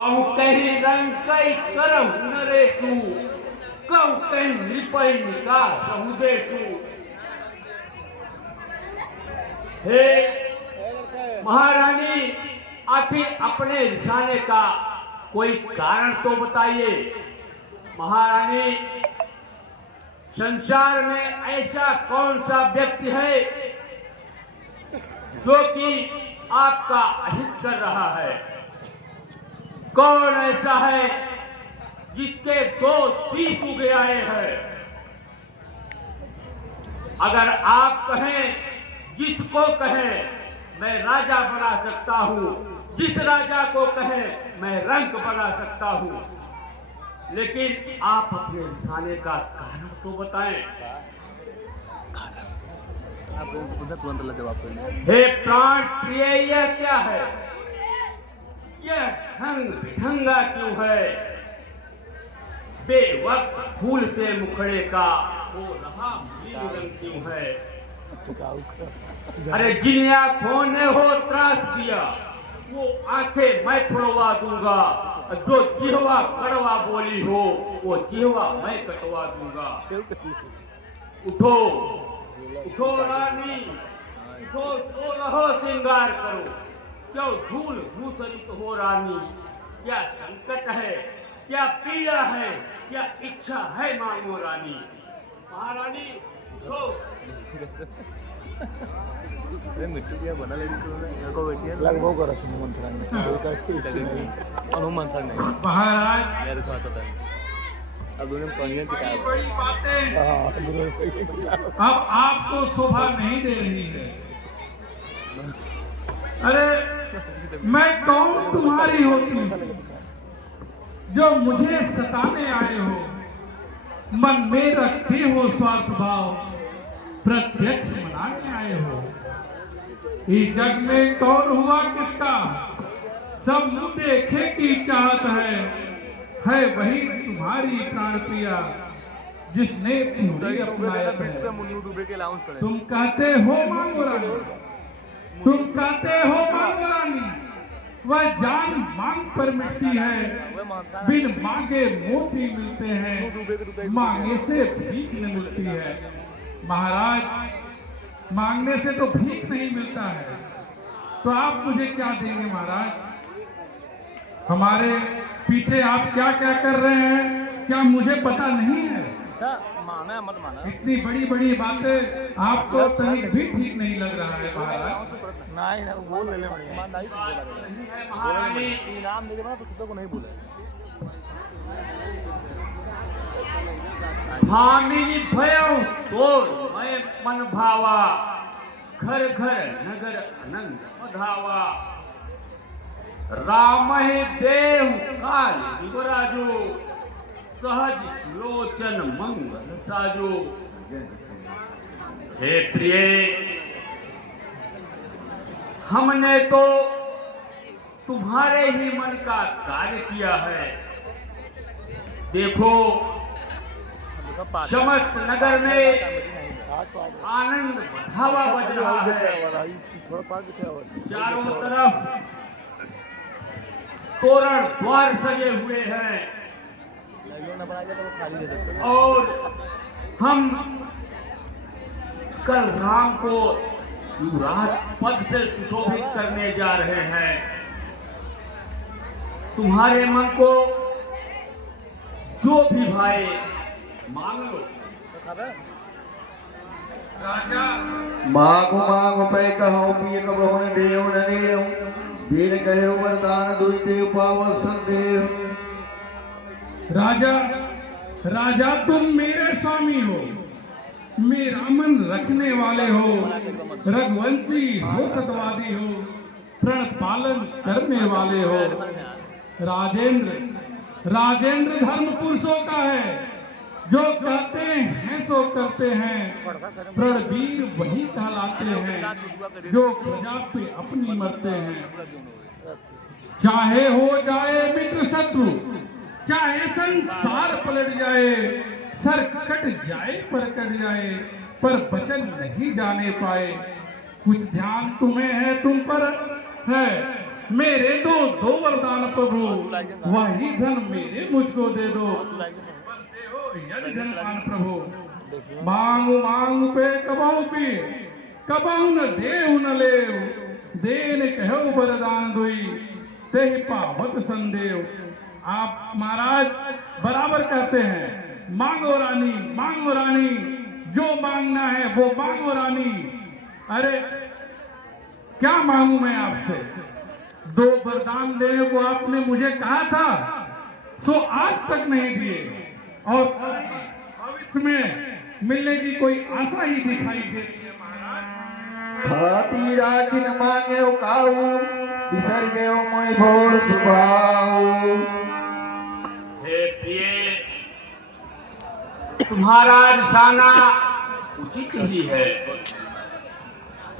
कहीं रंग कई करम नरेशु कौ कहीं लिपई निका सहुदेशु। हे महारानी, आखिर अपने रिसाने का कोई कारण तो बताइए। महारानी, संसार में ऐसा कौन सा व्यक्ति है जो कि आपका अहित कर रहा है? कौन ऐसा है जिसके दो तीर उगे आए हैं? अगर आप कहें, जिसको कहें मैं राजा बना सकता हूं, जिस राजा को कहें मैं रंक बना सकता हूं, लेकिन आप अपने रिसाने का कारण तो बताएं। हे प्राण प्रिय, यह क्या है? यह ढंग ढंगा क्यों है? बेवक्त फूल से मुखड़े का हो रहा नील रंग क्यों है? अरे जिन आंखों ने हो त्रास दिया, वो आंखें मैं फुड़वा दूंगा। जो जिहवा कड़वा बोली हो, वो जिहवा मैं कटवा दूंगा। उठो उठो रानी, उठो, सो रहो, श्रृंगार करो, क्यों धूल भूषरित हो रानी? क्या संकट है, क्या पीड़ा है, क्या इच्छा है, मांगो रानी। महारानी उठो। मिट्टी दिया बना लेगी तुमने को बैठी है लगभग कर रहा है मंत्रा ने हनुमान सर नहीं महाराज मेरे को आता था। अब उन्हें पढ़िए किताब बड़ी बातें अब आपको शोभा नहीं दे रही है। अरे मैं कौन तुम्हारी होती जो मुझे सताने आए हो? मन में रखे हो स्वार्थ भाव, प्रत्यक्ष मनाने आए हो। इस जग में कौन हुआ किसका? सब मुंह देखे की चाहत है वही तुम्हारी प्राण प्रिया जिसने तुम्हें अपनाया है। तुम कहते हो मांगो रानी, तुम कहते हो मांगो रानी, वह जान मांग पर मिटती है। बिन मांगे मोती मिलते हैं, मांगे से भीख न मिलती है। महाराज, मांगने से तो भीख नहीं मिलता है, तो आप मुझे क्या देंगे? महाराज, हमारे पीछे आप क्या क्या कर रहे हैं, क्या मुझे पता नहीं है? माना मत माना, इतनी बड़ी बड़ी बातें आपको तनिक भी ठीक नहीं लग रहा है महाराज। नहीं ना बोल ले महारानी इनाम दे ना तो सुबह को नहीं बोले। हामी भयो तो मैं मन भावा, घर घर नगर आनंद बधावा। राम ही देव काल युवराजो, सहज लोचन मंगल साजो। हे प्रिय, हमने तो तुम्हारे ही मन का कार्य किया है। देखो, समस्त नगर में आनंद बढ़ावा बज रहा है। चारों तरफ तोरण द्वार सजे हुए हैं और हम कल राम को युवराज पद से सुशोभित करने जा रहे हैं। तुम्हारे मन को जो भी भाए मांग लो। राजा मांगो मांगो पे कहो पिय कबहो न देव न देव, दीन कहे वरदान दुईते पाव संदेव। राजा, राजा तुम मेरे स्वामी हो, मेरा मन रखने वाले हो, रघुवंशी हो, सतवादी हो, प्रण पालन करने वाले हो। राजेंद्र, राजेंद्र धर्म पुरुषों का है, जो कहते हैं सो करते हैं। प्रणवीर वही कहलाते हैं, जो प्रजा पे अपनी मरते हैं। चाहे हो जाए मित्र शत्रु, चाहे संसार पलट जाए, सर कट जाए पर कट जाए, पर वचन नहीं जाने पाए। कुछ ध्यान तुम्हें है, तुम पर है, मेरे दो दो वरदान प्रभु, वही धन मेरे मुझको दे दो। यदि धन पान प्रभु, मांगू मांगू पे कबाऊ पी, कबाऊ न देव न लेव, देन कहो वरदान दुई, ते पावत संदेव। आप महाराज बराबर कहते हैं, मांगो रानी, जो मांगना है वो मांगो रानी। अरे क्या मांगू मैं आपसे? 2 वरदान देने को आपने मुझे कहा था, सो आज तक नहीं दिए, और भविष्य में मिलने की कोई आशा ही दिखाई दे रही है महाराज। हाथी राखिन मांगे काऊ, बिसर गयो मोय भोर सुभाऊ। हे प्रिय, तुम्हारा रिसाना उचित ही है।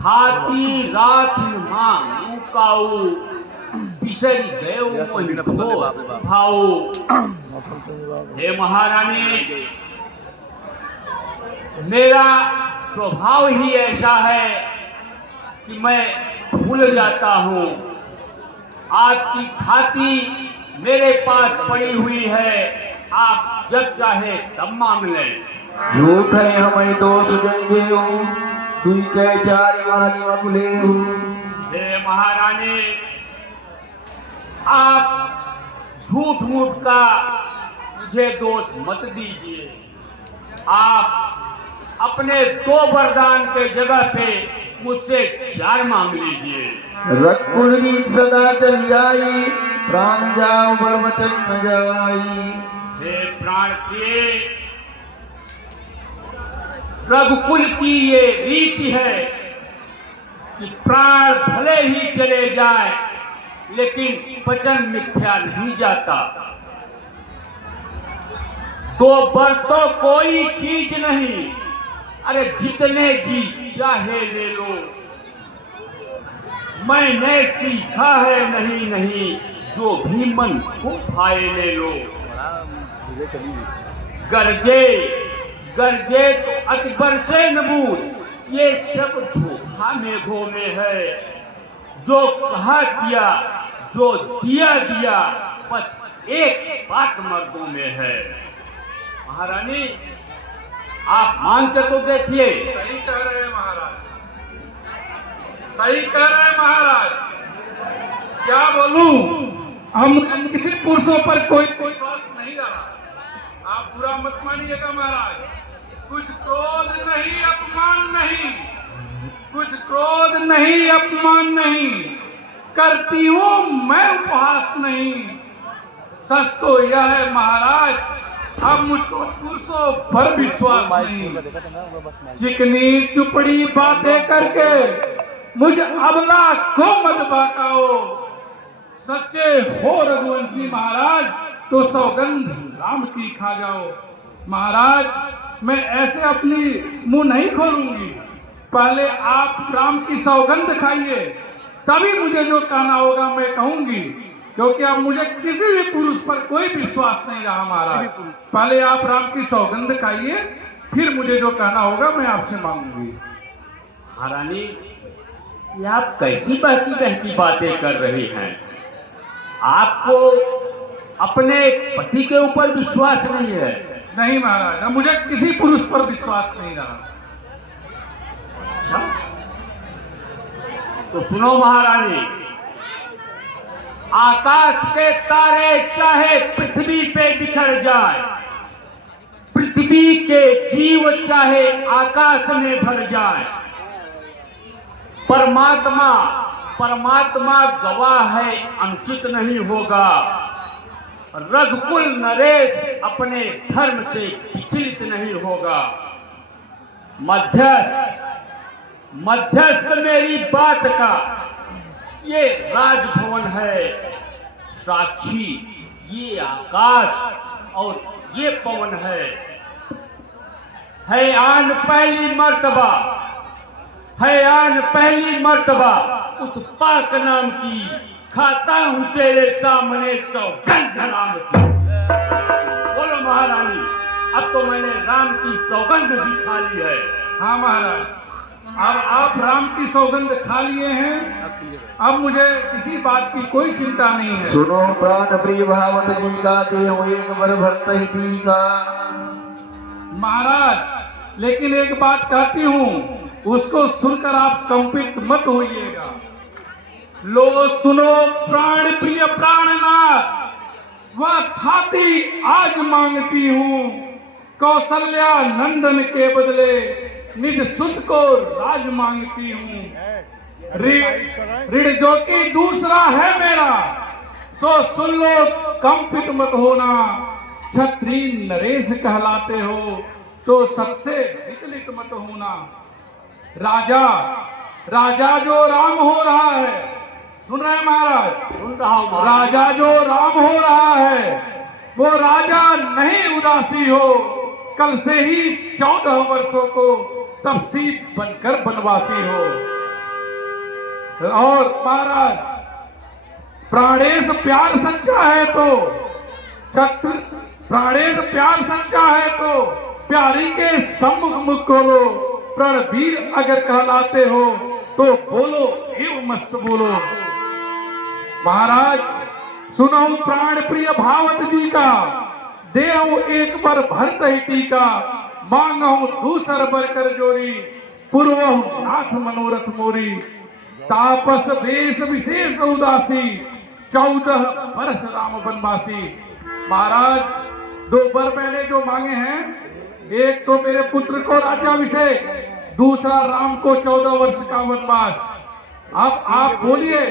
हाथी राखिन मांगू काऊ, बिसर गयो मोय भोर भाऊ। हे महारानी, मेरा स्वभाव ही ऐसा है कि मैं भूल जाता हूँ। आपकी खाती मेरे पास पड़ी हुई है, आप जब चाहे तब मांग लें। झूठ है हमें दोष जंगे हूँ, तुई के चार वाली मकुले हूँ। हे महारानी, आप झूठ मूठ का मुझे दोष मत दीजिए। आप अपने 2 वरदान के जगह पे मुझसे 4 मांग लीजिए। रघुकुल सदा चली आई, प्राण जाओ बरवचन न जाई। हे प्राण प्रिय, रघुकुल की ये रीति है कि प्राण भले ही चले जाए, लेकिन वचन मिथ्या नहीं जाता। 2 बर तो कोई चीज नहीं, अरे जितने जी चाहे ले लो। मैंने सीखा है नहीं, जो भी मन को भाए ले लो। गरजे तो अति बरसे नबूद, ये सब धोखा मेघों में है। जो कहा किया, जो दिया, बस एक बात मर्दों में है। महारानी, आप मान के तो देखिए। सही कह रहे हैं महाराज, सही कह रहे हैं महाराज। क्या बोलूं, हम किसी पुरुषों पर कोई विश्वास नहीं रहा। आप बुरा मत मानिएगा महाराज। कुछ क्रोध नहीं, अपमान नहीं, कुछ क्रोध नहीं, अपमान नहीं, करती हूं मैं उपहास नहीं। सच तो यह है महाराज, अब मुझको पुरुषों पर विश्वास नहीं। चिकनी चुपड़ी बातें करके मुझे अबला को मत बहकाओ। सच्चे हो रघुवंशी महाराज, तो सौगंध राम की खा जाओ। महाराज, मैं ऐसे अपनी मुंह नहीं खोलूंगी। पहले आप राम की सौगंध खाइए, तभी मुझे जो कहना होगा मैं कहूंगी। क्योंकि अब मुझे किसी भी पुरुष पर कोई विश्वास नहीं रहा महाराज। पहले आप राम की सौगंध खाइए, फिर मुझे जो कहना होगा मैं आपसे मांगूंगी। महारानी, ये आप कैसी बहकी बातें कर रही हैं? आपको अपने पति के ऊपर विश्वास नहीं है? नहीं महाराज, अब मुझे किसी पुरुष पर विश्वास नहीं रहा। अच्छा, तो सुनो महारानी, आकाश के तारे चाहे पृथ्वी पे बिखर जाए, पृथ्वी के जीव चाहे आकाश में भर जाए, परमात्मा गवाह है, अनुचित नहीं होगा। रघुकुल नरेश अपने धर्म से विचलित नहीं होगा। मध्यस्थ मेरी बात का ये राजभवन है, साक्षी ये आकाश और ये पवन है आन पहली मर्तबा उस पाक नाम की, खाता हूं तेरे सामने सौगंध नाम की। बोलो महारानी, अब तो मैंने राम की सौगंध भी खा ली है। हाँ महाराज, अब आप राम की सौगंध खा लिए हैं, अब मुझे किसी बात की कोई चिंता नहीं है। सुनो प्राण प्रिय भावत जी का देहु एक बर भरत ही का। महाराज लेकिन एक बात कहती हूँ, उसको सुनकर आप कंपित मत होइएगा। लो सुनो प्राण प्रिय प्राणनाथ, वह खाती आज मांगती हूँ, कौशल्या नंदन के बदले निज सुत को राज मांगती हूँ। ऋण जो कि दूसरा है मेरा, सो सुन लो कंपित मत होना। क्षत्रिय नरेश कहलाते हो तो सबसे विचलित मत होना। राजा राजा जो राम हो रहा है, सुन रहे हैं महाराज? सुन रहा हूं महाराज। राजा जो राम हो रहा है वो राजा नहीं उदासी हो, कल से ही 14 वर्षों को तपसी बनकर बनवासी हो। और महाराज प्राणेश प्यार सच्चा है तो छत्र, प्राणेश प्यार सच्चा है तो प्यारी के सम्मुख मुख खोलो। प्रणवीर अगर कहलाते हो तो बोलो एवं मस्त बोलो। महाराज सुनो प्राण प्रिय भावत जी का, देहु एक बार भरत ही टीका। मांगहु दूसर बर कर जोरी, पूर्वहु नाथ मनोरथ मोरी। तापस वेश विशेष उदासी, 14 वर्ष राम वनवासी। महाराज 2 वर मैंने जो मांगे हैं, एक तो मेरे पुत्र को राज्याभिषेक, दूसरा राम को 14 वर्ष का वनवास। अब आप बोलिए,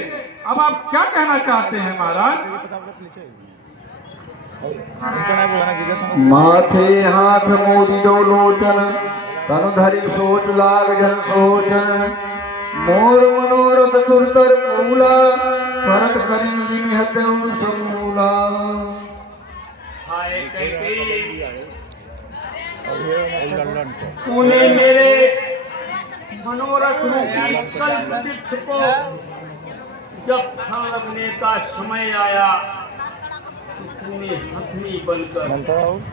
अब आप क्या कहना चाहते हैं महाराज? माथे हाथ मोदी दो लोचन, तनु धरि सोच लाग जन सोचन। मोर मनोरथ दुर्धर मूला, भरत करी निहत समूला। हाय कैकेयी, तूने मेरे मनोरथ रूपी कल्प वृक्ष को जब फल लगने का समय आया, तूने हथनी बनकर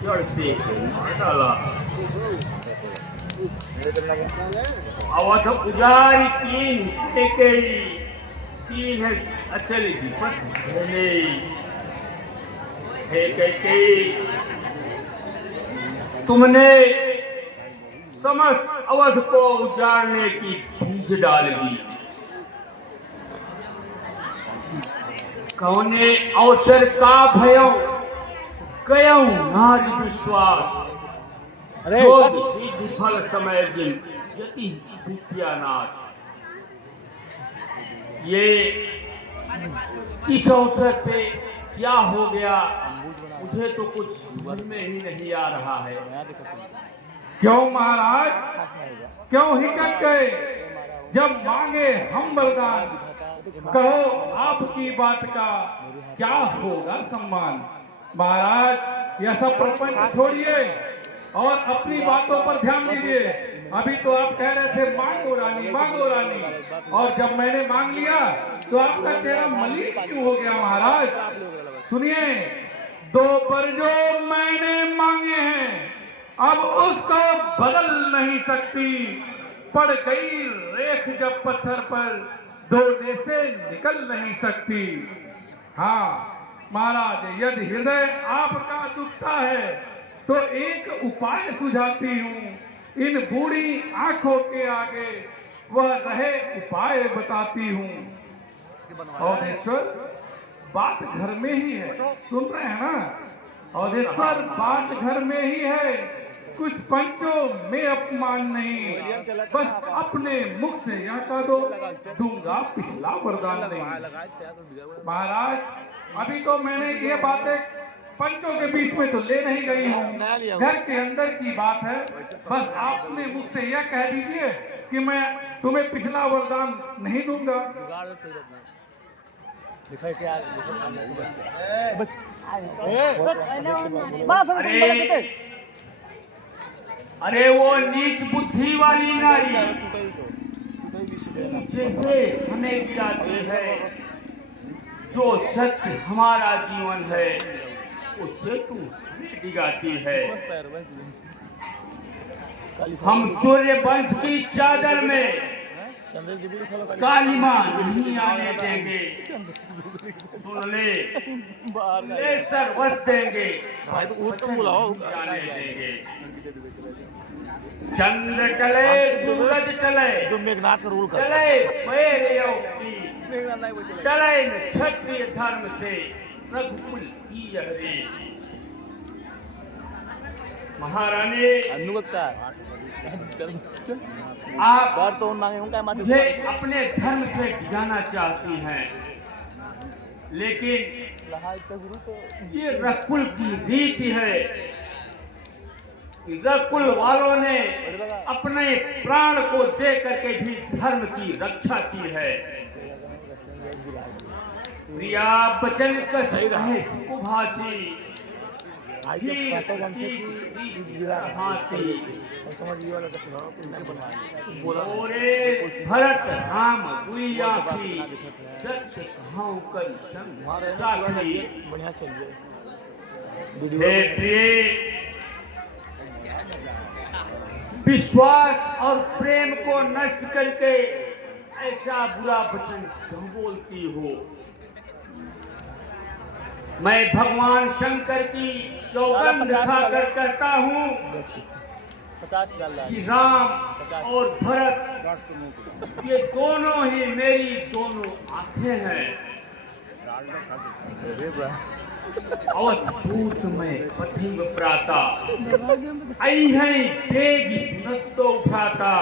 जड़ पे मार डाला। अवध पुजारी 3 कैकेयी, 3 है अचल विपत झेले। हे कैकेयी, तुमने समस्त अवध को उजाड़ने की बीज डाल दी। कौने अवसर का भयो, कयऊ नारी विश्वास। जोग सिद्धि फल समय दिन, यति विद्यानाथ। ये इस अवसर पे क्या हो गया, मुझे तो कुछ समझ में ही नहीं आ रहा है। क्यों महाराज, क्यों हिचक गए? जब मांगे हम वरदान, कहो आपकी बात का क्या होगा सम्मान। महाराज यह सब प्रपंच छोड़िए और अपनी बातों पर ध्यान दीजिए। अभी तो आप कह रहे थे मांगो रानी, मांगो रानी, और जब मैंने मांग लिया तो आपका चेहरा मलिन क्यों हो गया महाराज? सुनिए, 2 वर जो मैंने मांगे हैं, अब उसको बदल नहीं सकती। पड़ गई रेख जब पत्थर पर, धोने से निकल नहीं सकती। हाँ महाराज, यदि हृदय आपका दुखता है तो एक उपाय सुझाती हूँ। इन बूढ़ी आंखों के आगे वह रहे उपाय बताती हूँ। औधेश्वर, बात घर में ही है, सुन रहे हैं ना? औधेश्वर, बात घर में ही है, कुछ पंचों में अपमान नहीं। बस अपने मुख से यह कह दो, दूंगा पिछला वरदान नहीं। महाराज, अभी तो मैंने ये बातें पंचों के बीच में तो ले नहीं गई हूँ, घर के अंदर की बात है। बस आपने मुख से यह कह दीजिए कि मैं तुम्हें पिछला वरदान नहीं दूंगा। अरे वो नीच बुद्धि वाली नारी जैसे हमें गिराती है, जो सत्य हमारा जीवन है उससे तू हमें डिगाती है। हम सूर्य वंश की चादर में कालिमा नहीं आने देंगे। सुन ले सर्वस देंगे, जाने देंगे। चंद्र टले सूरज टले, जो मेघनाथ का रूल करता टले टले क्षत्रिय धर्म से रघुकुल की हरी। महारानी आप मुझे अपने धर्म से जाना चाहती हैं, लेकिन ये रघुकुल की रीति है कि रघुकुल वालों ने अपने प्राण को दे करके भी धर्म की रक्षा की है। प्रिया बचन कहे सुभाषी भरत राम दुई आँखी सत्य कहाऊं कर साखी। बढ़िया चलिए। हे प्रिय, विश्वास और प्रेम को नष्ट करके ऐसा बुरा वचन क्यों बोलती हो? मैं भगवान शंकर की सौगंध खाकर कहता हूँ कि राम और भरत ये दोनों ही मेरी दोनों आंखें हैं। अवधूत में पथिव प्राता अहिं तेगी नत्तो उठाता।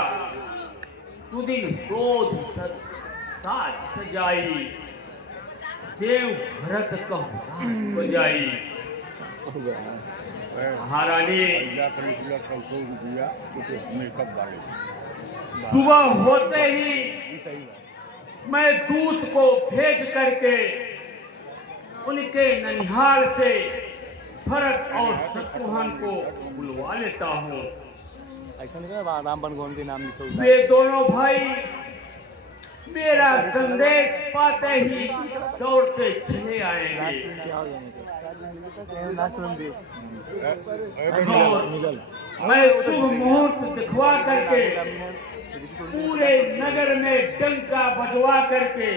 सुदिन क्रोध साज सजाई, देव भरत कहो बजाई। महारानी सुबह होते ही मैं दूत को भेज करके उनके ननिहाल से भरत और शत्रुघ्न को बुलवा लेता हूँ। ऐसा नहीं राम बनगोन के नाम लिखो। वे दोनों भाई मेरा संदेश पाते ही दौड़ते चले आएंगे। मैं शुभ मुहूर्त दिखवा करके पूरे नगर में डंका बजवा करके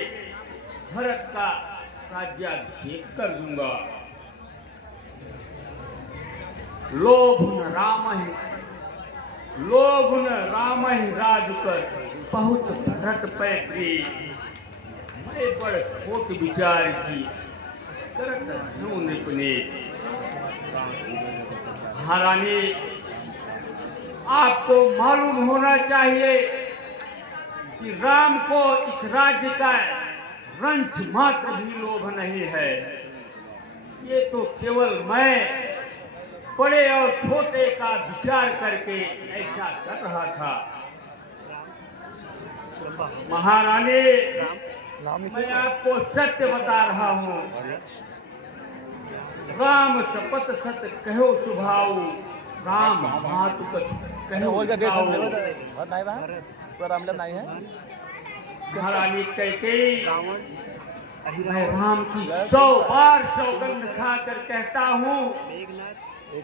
भरत का राज्याभिषेक कर दूंगा। लोभ न राम ही राज कर बहुत भरत पैतरी। मैं बड़ खोट विचार की करत हूँ निपुणे। महारानी, आपको मालूम होना चाहिए कि राम को इस राज्य का रंच मात्र भी लोभ नहीं है। ये तो केवल मैं बड़े और छोटे का विचार करके ऐसा कर रहा था। महारानी, मैं आपको सत्य बता रहा हूँ। राम सपत सत कहो सुभाऊ, राम मातु कहो। महारानी कैकेयी, मैं राम की 100 बार सौगंध खाकर कहता हूँ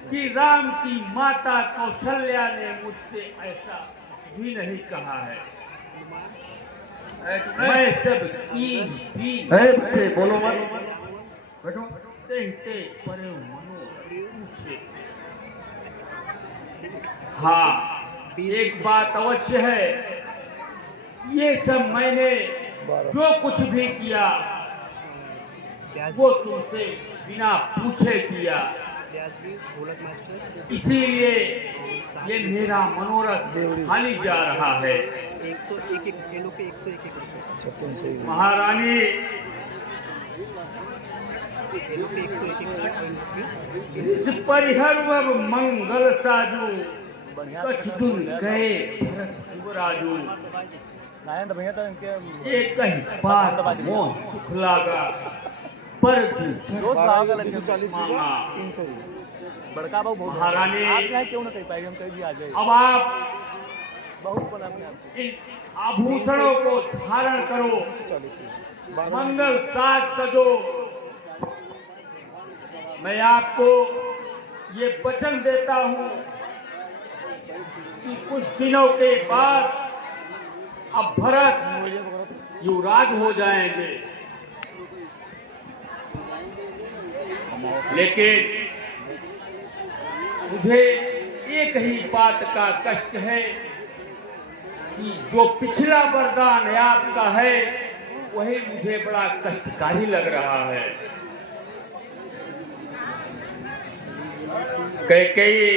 कि राम की माता कौशल्या ने मुझसे ऐसा भी नहीं कहा है। मैं सब बच्चे बोलो मत, बैठो। परे मनो पूछे। हाँ, एक बात अवश्य है, ये सब मैंने जो कुछ भी किया वो तुमसे बिना पूछे किया। इसीलिए ये मेरा मनोरथ खाली जा रहा है। 101 महारानी, परिहर मंगल साजू कछ दुन गए राजू। एक ही बात मोह खुलागा पर बड़का भाव महारानी, क्यों ना कह पाएगी, हम कहीं भी आ जाए। अब आप बहुत बना अपने इन आभूषणों को धारण करो, मंगल साज सजो। मैं आपको ये वचन देता हूँ कि कुछ दिनों के बाद अब भरत युवराज हो जाएंगे, लेकिन मुझे एक ही बात का कष्ट है कि जो पिछला वरदान आपका है वही मुझे बड़ा कष्टकारी लग रहा है। कैकेयी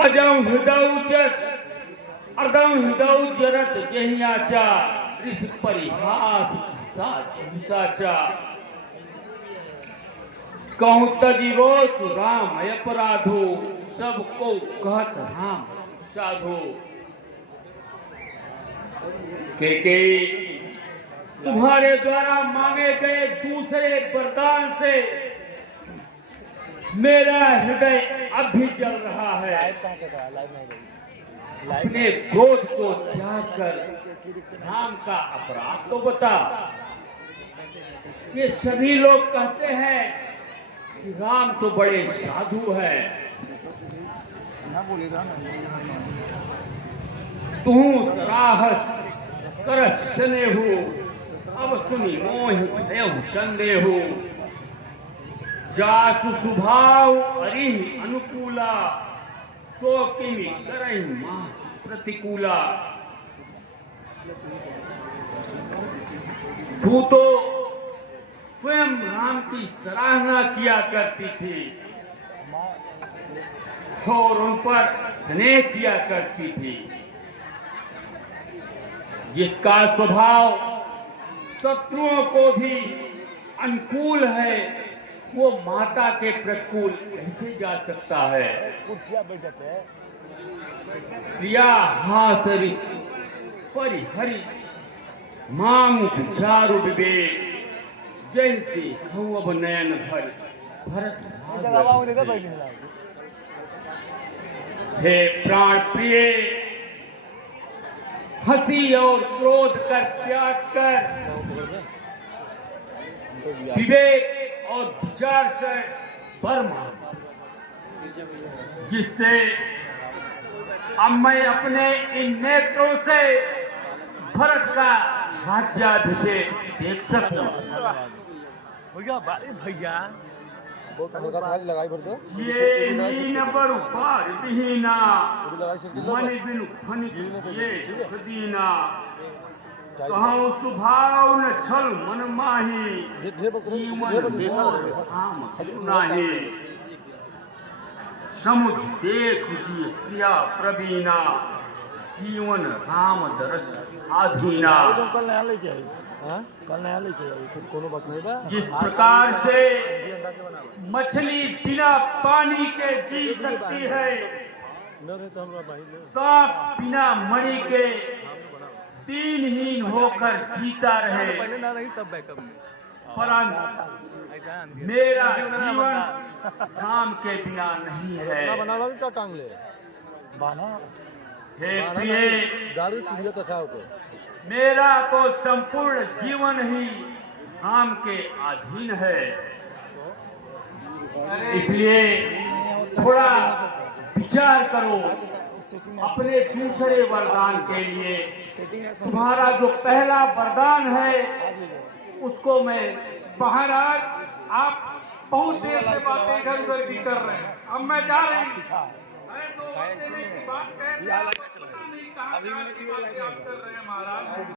अजम हृदय अर्दम हृदय जरत जहियाचा ऋष परिहास साचा कहूं तजीरोस राम अपराधो सबको कहत राम साधो। कैकेयी तुम्हारे द्वारा मांगे गए दूसरे वरदान से मेरा हृदय अब भी जल रहा है। अपने क्रोध को त्याग कर राम का अपराध तो बता। ये सभी लोग कहते हैं कि राम तो बड़े साधु हैं, तू सराहस करस स्नेहु अब सुनी मोह भयउ संदेहु जासु सुभाव अरिह अनुकूला तो किमि करहि मां प्रतिकूला। तू तो स्वयं राम की सराहना किया करती थी और उन पर स्नेह किया करती थी। जिसका स्वभाव शत्रुओं को भी अनुकूल है वो माता के प्रतिकूल कैसे जा सकता है। प्रिया हास परिहरि मामुख चारु विवेक जयते अब नयन भरत। हे प्राण प्रिय हंसी और क्रोध कर त्याग कर विवेक और विचार से बर्मा, जिससे अब मैं अपने इन नेत्रों से भरत का राज्याभिषेक देख सकता हूँ। भैया बहुत हल्का सा लगाई भर दो। ये नीन बरु पार बिहीना मन बिनु फनिक ये खदीना कहूँ सुभाव न छल मन माही जीवन मोर धाम नाही। समुझ देख जी प्रिया प्रवीणा जीवन राम दरस आधीना। कल नया लेके आई फिर कोनो बात नहीं बा। जिस प्रकार से मछली बिना पानी के जी सकती है, सांप बिना मणि के दीनहीन होकर जीता रहे, परंतु मेरा जीवन राम के बिना नहीं है। हे प्रिय, मेरा तो संपूर्ण जीवन ही राम के अधीन है, इसलिए थोड़ा विचार करो अपने दूसरे वरदान के लिए। तुम्हारा जो पहला वरदान है उसको मैं महाराज आप बहुत देर से बातें इधर उधर भी कर रहे हैं, अब मैं जा रही हूँ। अरे तो देने की बात कह रहे हैं, पता नहीं कहाँ की बातें आप कर रहे हैं महाराज।